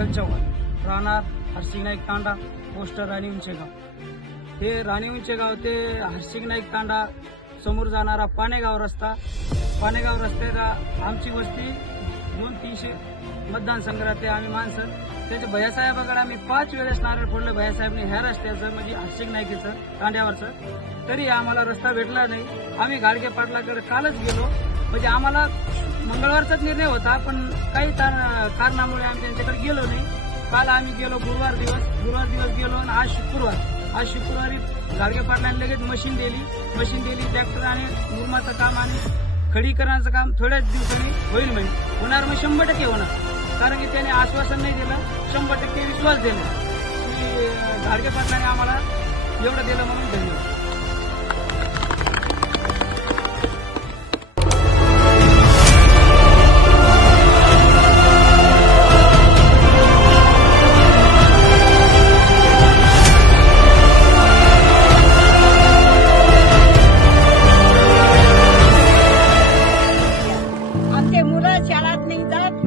मंगल चव्हाण राहणार हर्षिक नाईक तांडा पोस्टर राणी उंचेगाव. हे राणी उंचेगाव ते हर्षिक नाईक तांडा समोर जाणारा पानेगाव रस्ता पानेगाव रस्त्याला आमची वस्ती दोन तीनशे मतदानसंघात आम्ही माणसं त्याच्या भैयासाहेबाकडे आम्ही पाच वेळेस नारळ फोडलं. भैयासाहेबने ह्या रस्त्याचं म्हणजे हर्षिक नाईकीचं तांड्यावरचं तरी आम्हाला रस्ता भेटला नाही. आम्ही गाडगे पाटलाकडे कालच गेलो. म्हणजे आम्हाला मंगळवारचाच निर्णय होता पण काही कारणामुळे आम्ही त्यांच्याकडे गेलो नाही. काल आम्ही गेलो गुरुवार दिवस. गुरुवार दिवस गेलो आणि आज शुक्रवार. आज शुक्रवारी गाडगे पाटलांनी लगेच मशीन दिली. मशीन दिली ट्रॅक्टर आणि मुरमाचं काम आणि खडीकरणाचं काम थोड्याच दिवसांनी होईल म्हणजे होणार मग शंभर टक्के होणार. कारण की त्याने आश्वासन नाही दिलं. शंभर टक्के विश्वास दिला. की धाडके पाटलाने आम्हाला एवढं दिलं म्हणून धन्यवाद. आमचे मुलं शाळेत नाही जात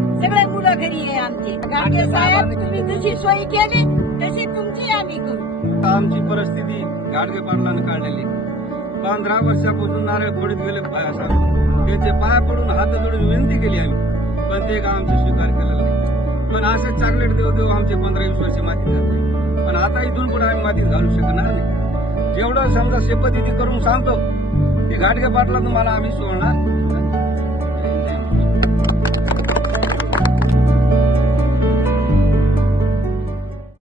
मुलं घरी आहे आमचे. साहेब तुम्ही जशी सोयी केली तशी तुमची आम्ही करू. आमची परिस्थिती गाडगे पाटलानं काढलेली. पंधरा वर्षापासून नारळ फोडीत गेले त्याचे पाया पडून हात जोडून विनंती केली आम्ही. पण ते का आमचा स्वीकार केलेला नाही? पण असे चॉकलेट देऊ देऊ आमचे पंधरा वीस वर्ष मातीत घातले पण आता इथून पुढे आम्ही मातीत घालू शकणार नाही. जेवढं समजा शपथविधी करून सांगतो ते गाडगे पाटला तुम्हाला आम्ही सोडणार.